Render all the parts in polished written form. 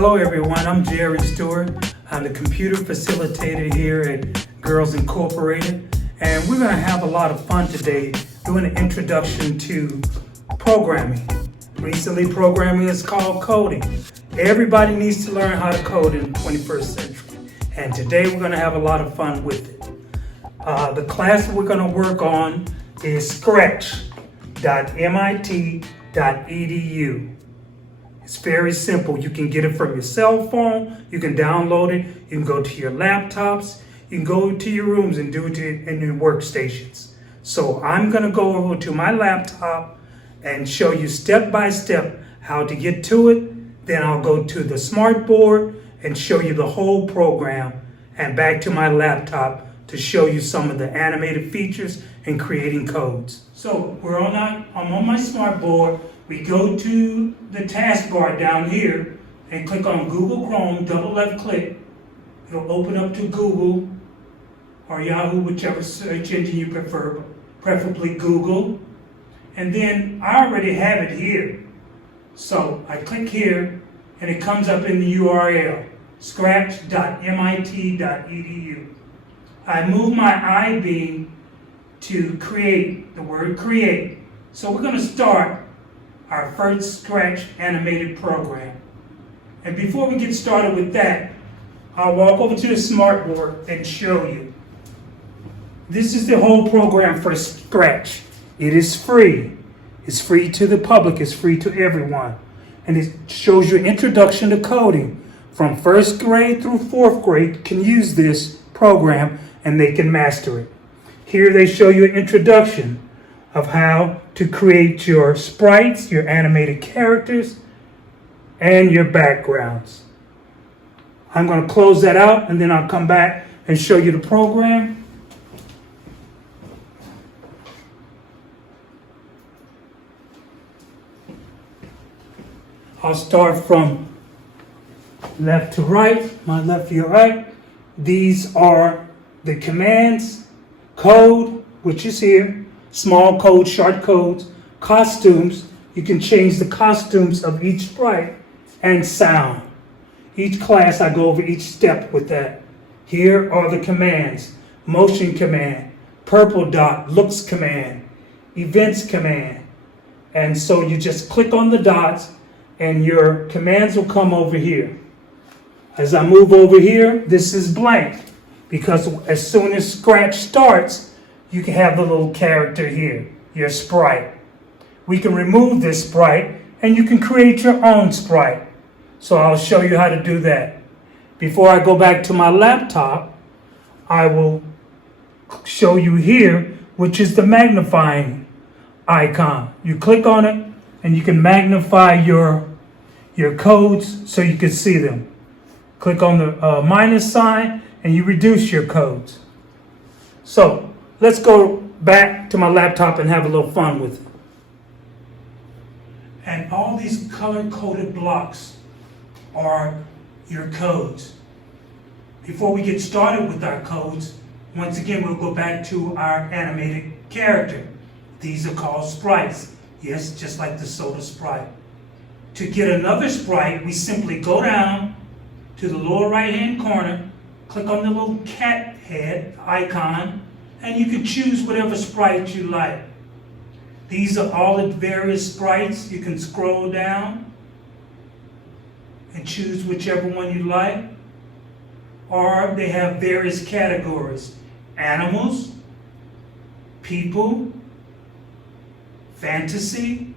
Hello everyone, I'm Jerry Stewart. I'm the computer facilitator here at Girls Incorporated, and we're going to have a lot of fun today doing an introduction to programming. Recently, programming is called coding. Everybody needs to learn how to code in the 21st century, and today we're going to have a lot of fun with it. The class we're going to work on is scratch.mit.edu. It's very simple. You can get it from your cell phone. You can download it. You can go to your laptops. You can go to your rooms and do it in your workstations. So I'm going to go over to my laptop and show you step by step how to get to it. Then I'll go to the smart board and show you the whole program, and back to my laptop to show you some of the animated features and creating codes. So I'm on my smart board. We go to the taskbar down here and click on Google Chrome, double left click. It'll open up to Google or Yahoo, whichever search engine you prefer, preferably Google. And then I already have it here. So I click here and it comes up in the URL, scratch.mit.edu. I move my I-beam to create, the word create. So we're going to start our first Scratch animated program. And before we get started with that, I'll walk over to the smartboard and show you. This is the whole program for Scratch. It is free. It's free to the public. It's free to everyone. And it shows you an introduction to coding. From first grade through fourth grade can use this program and they can master it. Here they show you an introduction of how to create your sprites, your animated characters, and your backgrounds. I'm going to close that out and then I'll come back and show you the program. I'll start from left to right, my left to your right. These are the commands, code, which is here, small code, short codes, costumes. You can change the costumes of each sprite, and sound. Each class, I go over each step with that. Here are the commands: motion command, purple dot, looks command, events command. And so you just click on the dots and your commands will come over here. As I move over here, this is blank, because as soon as Scratch starts, you can have the little character here, your sprite. We can remove this sprite and you can create your own sprite. So I'll show you how to do that. Before I go back to my laptop, I will show you here, which is the magnifying icon. You click on it and you can magnify your codes so you can see them. Click on the minus sign and you reduce your codes. So let's go back to my laptop and have a little fun with it. And all these color-coded blocks are your codes. Before we get started with our codes, once again, we'll go back to our animated character. These are called sprites. Yes, just like the soda sprite. To get another sprite, we simply go down to the lower right-hand corner, click on the little cat head icon, and you can choose whatever sprite you like. These are all the various sprites. You can scroll down and choose whichever one you like. Or they have various categories: animals, people, fantasy,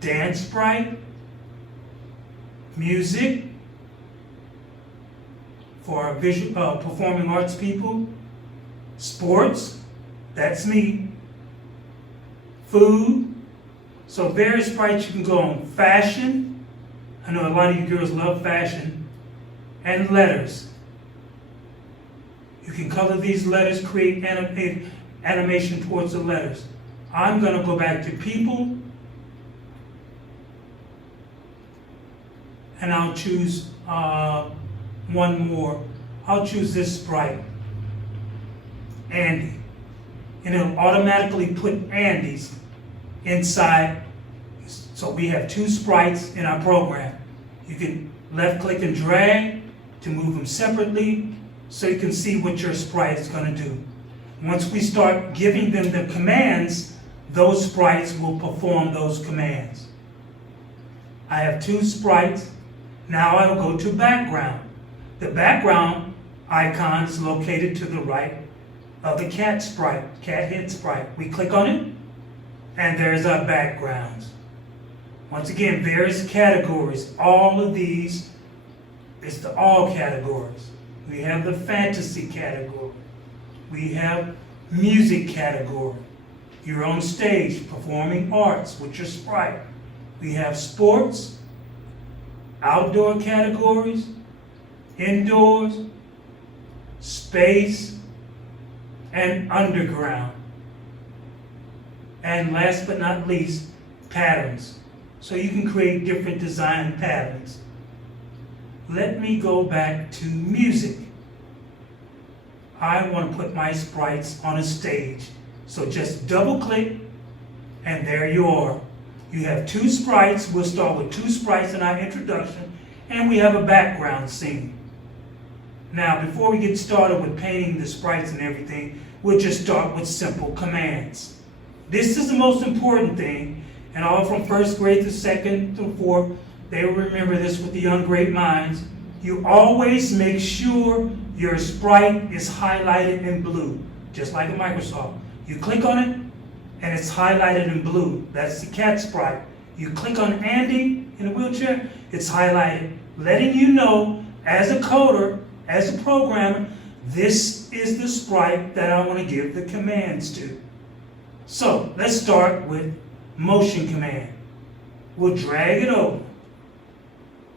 dance sprite, music for visual, performing arts people, sports, that's me, food, so various sprites you can go on. Fashion, I know a lot of you girls love fashion, and letters. You can color these letters, create animation towards the letters. I'm going to go back to people, and I'll choose one more. I'll choose this sprite, Andy. And it'll automatically put Andy's inside. So we have two sprites in our program. You can left click and drag to move them separately so you can see what your sprite is going to do. Once we start giving them the commands, those sprites will perform those commands. I have two sprites. Now I will go to background. The background icon is located to the right of the cat sprite, cat head sprite. We click on it, and there's our backgrounds. Once again, various categories. All of these is the all categories. We have the fantasy category. We have music category. You're on stage performing arts with your sprite. We have sports, outdoor categories, indoors, space, and underground. And last but not least, patterns. So you can create different design patterns. Let me go back to music. I want to put my sprites on a stage. So just double click, and there you are. You have two sprites. We'll start with two sprites in our introduction, and we have a background scene. Now, before we get started with painting the sprites and everything, we'll just start with simple commands. This is the most important thing, and all from first grade to second to fourth, they will remember this with the young great minds. You always make sure your sprite is highlighted in blue, just like in Microsoft. You click on it, and it's highlighted in blue. That's the cat sprite. You click on Andy in a wheelchair, it's highlighted, letting you know, as a coder, as a programmer, this is the sprite that I want to give the commands to. So let's start with motion command. We'll drag it over.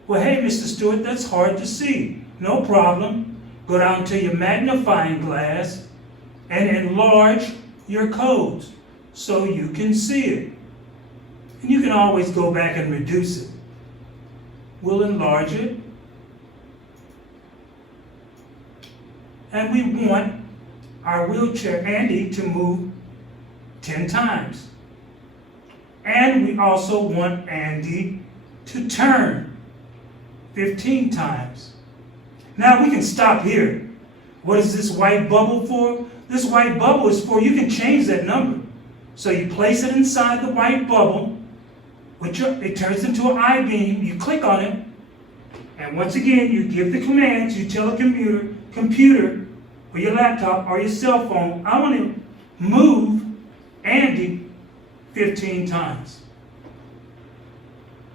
Well, hey, Mr. Stewart, that's hard to see. No problem. Go down to your magnifying glass and enlarge your codes so you can see it. And you can always go back and reduce it. We'll enlarge it. And we want our wheelchair Andy to move 10 times. And we also want Andy to turn 15 times. Now we can stop here. What is this white bubble for? This white bubble is for, you can change that number. So you place it inside the white bubble, it turns into an I-beam, you click on it, and once again, you give the commands, you tell a computer, or your laptop, or your cell phone, I want to move Andy 15 times.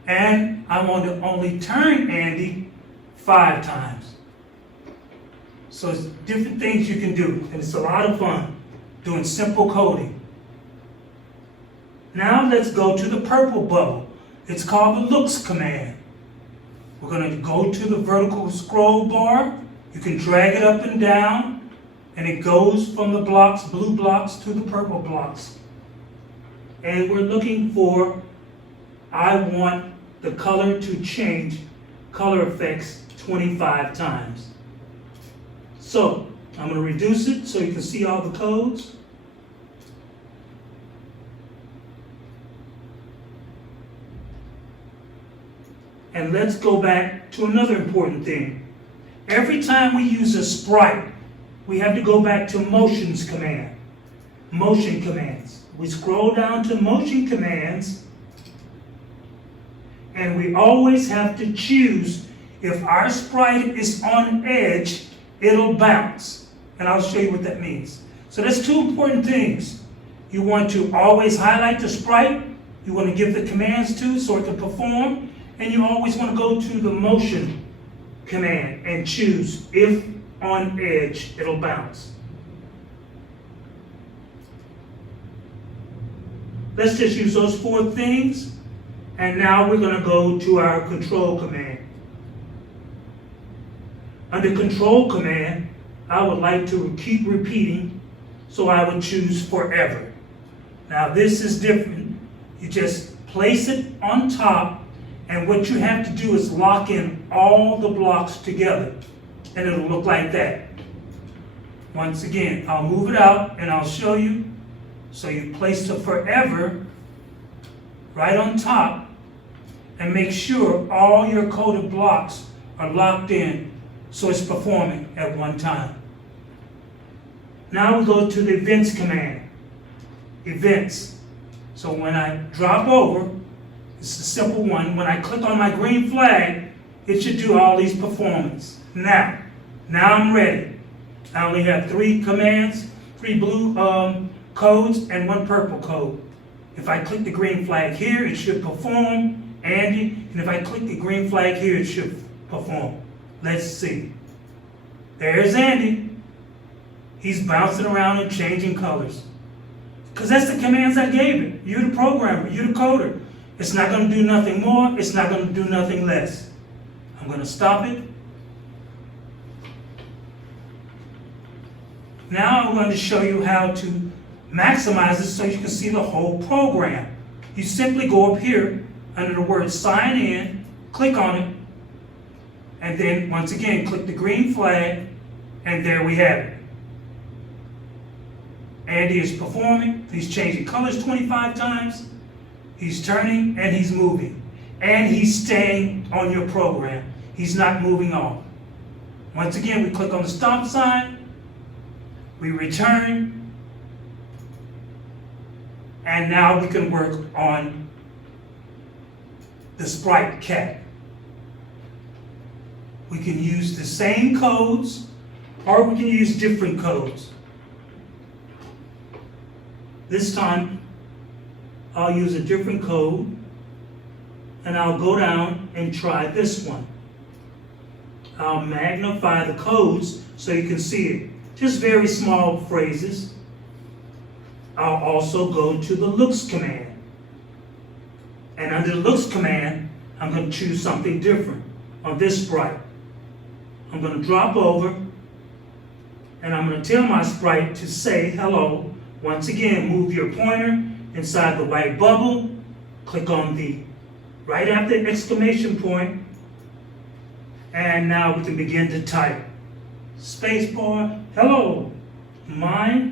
And I want to only turn Andy 5 times. So it's different things you can do, and it's a lot of fun doing simple coding. Now let's go to the purple bubble. It's called the looks command. We're going to go to the vertical scroll bar. You can drag it up and down, and it goes from the blocks, blue blocks, to the purple blocks. And we're looking for, I want the color to change color effects 25 times. So I'm going to reduce it so you can see all the codes. And let's go back to another important thing. Every time we use a sprite, we have to go back to motions command. Motion commands. We scroll down to motion commands, and we always have to choose, if our sprite is on edge, it'll bounce. And I'll show you what that means. So that's two important things. You want to always highlight the sprite. You want to give the commands to so it can perform. And you always want to go to the motion command and choose, if on edge, it'll bounce. Let's just use those 4 things. And now we're going to go to our control command. Under control command, I would like to keep repeating, so I would choose forever. Now this is different. You just place it on top, and what you have to do is lock in all the blocks together, and it'll look like that. Once again, I'll move it out and I'll show you. So you place the forever right on top, and make sure all your coded blocks are locked in so it's performing at one time. Now we go to the events command. Events. So when I drop over, it's a simple one. When I click on my green flag, it should do all these performance. Now I'm ready. I only have 3 commands, 3 blue codes, and 1 purple code. If I click the green flag here, it should perform, Andy, and if I click the green flag here, it should perform. Let's see. There's Andy. He's bouncing around and changing colors. Because that's the commands I gave it. You're the programmer, you're the coder. It's not going to do nothing more, it's not going to do nothing less. I'm going to stop it. Now I'm going to show you how to maximize this so you can see the whole program. You simply go up here under the word sign in, click on it, and then once again click the green flag, and there we have it. Andy is performing, he's changing colors 25 times, he's turning and he's moving, and he's staying on your program. He's not moving off. Once again, we click on the stop sign, we return, and now we can work on the sprite cat. We can use the same codes, or we can use different codes. This time, I'll use a different code, and I'll go down and try this one. I'll magnify the codes so you can see it. Just very small phrases. I'll also go to the looks command. And under the looks command, I'm going to choose something different on this sprite. I'm going to drop over, and I'm going to tell my sprite to say hello. Once again, move your pointer inside the white bubble, click on the right after exclamation point, and now we can begin to type. Spacebar, hello, my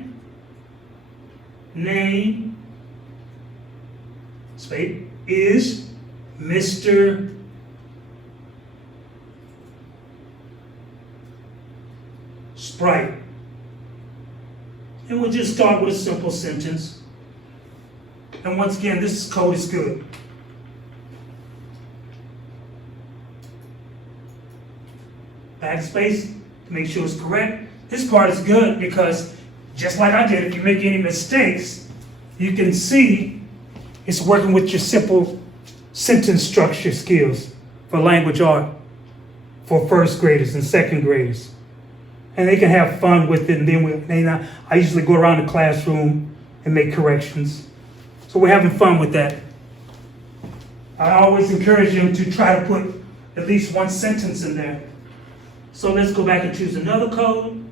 name is Mr. Sprite. And we'll just start with a simple sentence. And once again, this code is good. Backspace to make sure it's correct. This part is good because just like I did, if you make any mistakes, you can see it's working with your simple sentence structure skills for language art for first graders and second graders. And they can have fun with it, and then I usually go around the classroom and make corrections. So we're having fun with that. I always encourage them to try to put at least 1 sentence in there. So let's go back and choose another code.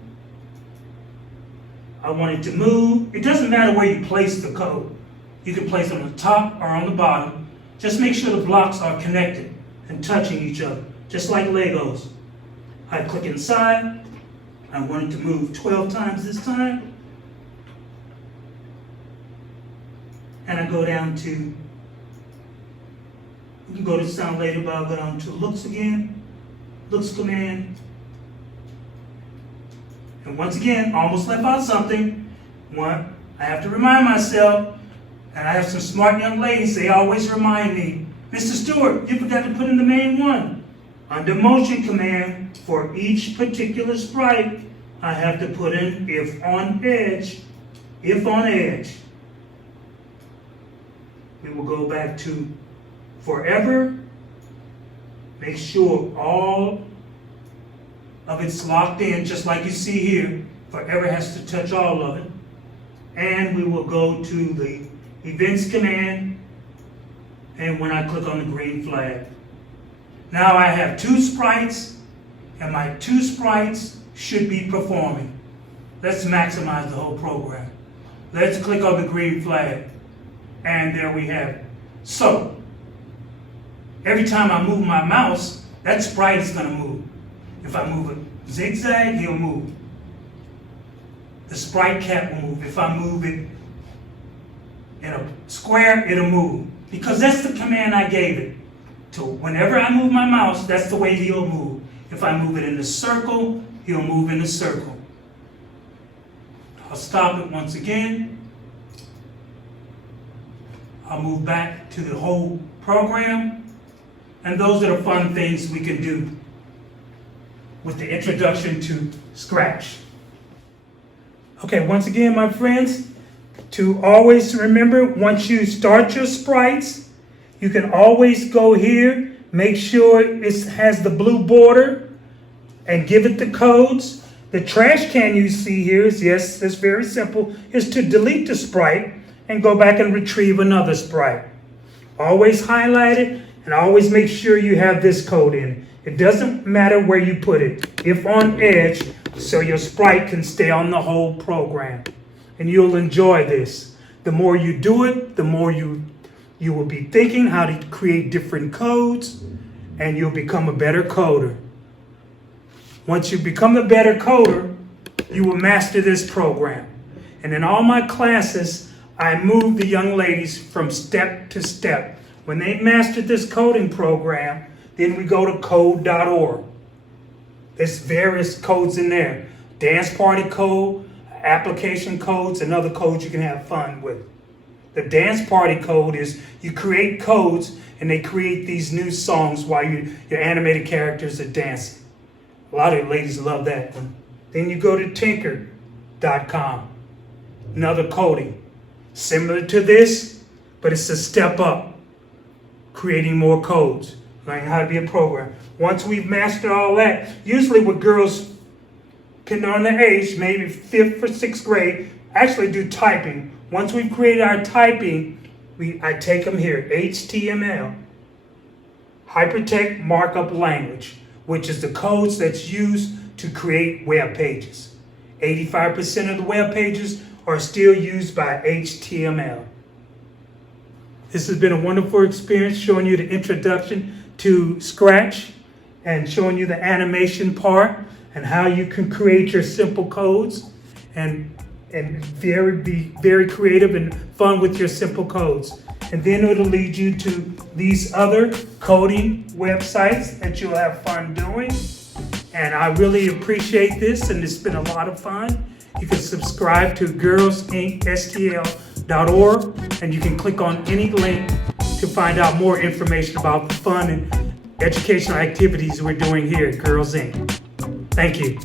I want it to move. It doesn't matter where you place the code. You can place it on the top or on the bottom. Just make sure the blocks are connected and touching each other, just like Legos. I click inside. I want it to move 12 times this time. And I go down to, you can go to sound later, but I'll go down to looks again, looks command. And once again, almost left out something. One, I have to remind myself, and I have some smart young ladies, they always remind me, Mr. Stewart, you forgot to put in the main one. Under motion command, for each particular sprite, I have to put in if on edge. We will go back to forever. Make sure all of it's locked in, just like you see here. Forever has to touch all of it. And we will go to the events command, and when I click on the green flag. Now I have 2 sprites, and my 2 sprites should be performing. Let's maximize the whole program. Let's click on the green flag, and there we have it. So, every time I move my mouse, that sprite is going to move. If I move it zigzag, he'll move. The sprite cat will move. If I move it in a square, it'll move. Because that's the command I gave it, So whenever I move my mouse, that's the way he'll move. If I move it in a circle, he'll move in a circle. I'll stop it once again. I'll move back to the whole program. And those are the fun things we can do with the introduction to Scratch. Okay, once again, my friends, to always remember, once you start your sprites, you can always go here, make sure it has the blue border, and give it the codes. The trash can you see here is, yes, that's very simple, is to delete the sprite and go back and retrieve another sprite. Always highlight it and always make sure you have this code in it. It doesn't matter where you put it, if on edge, so your sprite can stay on the whole program. And you'll enjoy this. The more you do it, the more you will be thinking how to create different codes, and you'll become a better coder. Once you become a better coder, you will master this program. And in all my classes, I move the young ladies from step to step. When they mastered this coding program, then we go to code.org. There's various codes in there. Dance party code, application codes, and other codes you can have fun with. The dance party code is you create codes and they create these new songs while your animated characters are dancing. A lot of you ladies love that one. Then you go to tinker.com, another coding. Similar to this, but it's a step up, creating more codes, learning how to be a programmer. Once we've mastered all that, usually with girls, depending on their age, maybe 5th or 6th grade, actually do typing. Once we've created our typing, I take them here, HTML, Hypertext Markup Language, which is the codes that's used to create web pages. 85% of the web pages are still used by HTML. This has been a wonderful experience showing you the introduction to Scratch and showing you the animation part and how you can create your simple codes and be very creative and fun with your simple codes. And then it'll lead you to these other coding websites that you'll have fun doing. And I really appreciate this, and it's been a lot of fun. You can subscribe to girlsincstl.org, and you can click on any link to find out more information about the fun and educational activities we're doing here at Girls Inc. Thank you.